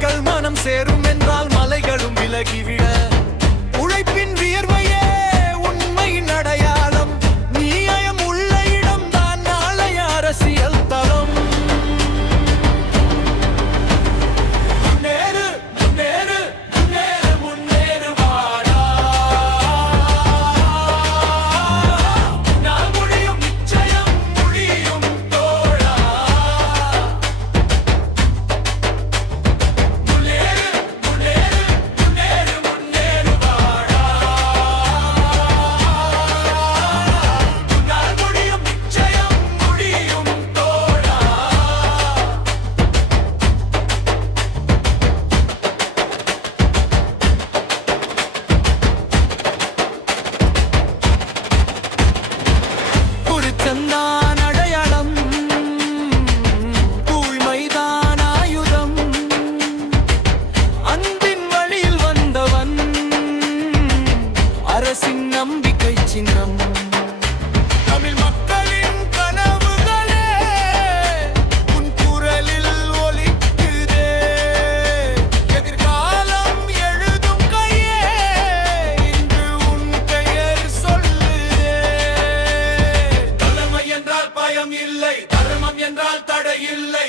மக்கள் மனம் சேரும் என்றால் மலைகளும் விலகிவிட உழைப்பின் வியர்வையே உண்மையின் அடையாளம் நியாயம் உள்ள இடம்தான் நாளைய அரசியல் தளம் முன்னேறு முன்னேறு முன்னேறு முன்னேறு வாடா நான் முடியும் நிச்சயம் முடியும் தோழா முன்னேறு முன்னேறு முன்னேறு முன்னேறு வாடா நான் முடியும் நிச்சயம் முடியும் தோழா குறிச்சந்தான் அடையாளம் தூய்மைதான் ஆயுதம் அன்பின் வழியில் வந்தவன் அரசின் நம்பிக்கை சின்னம் தமிழ் மக்களின் கனவுகளே உன் குரலில் ஒலிக்குதே எதிர்காலம் எழுதும் கையே இன்று உன் பெயர் சொல்லுதே தலைமை என்றால் பயம் இல்லை தர்மம் என்றால் தடை இல்லை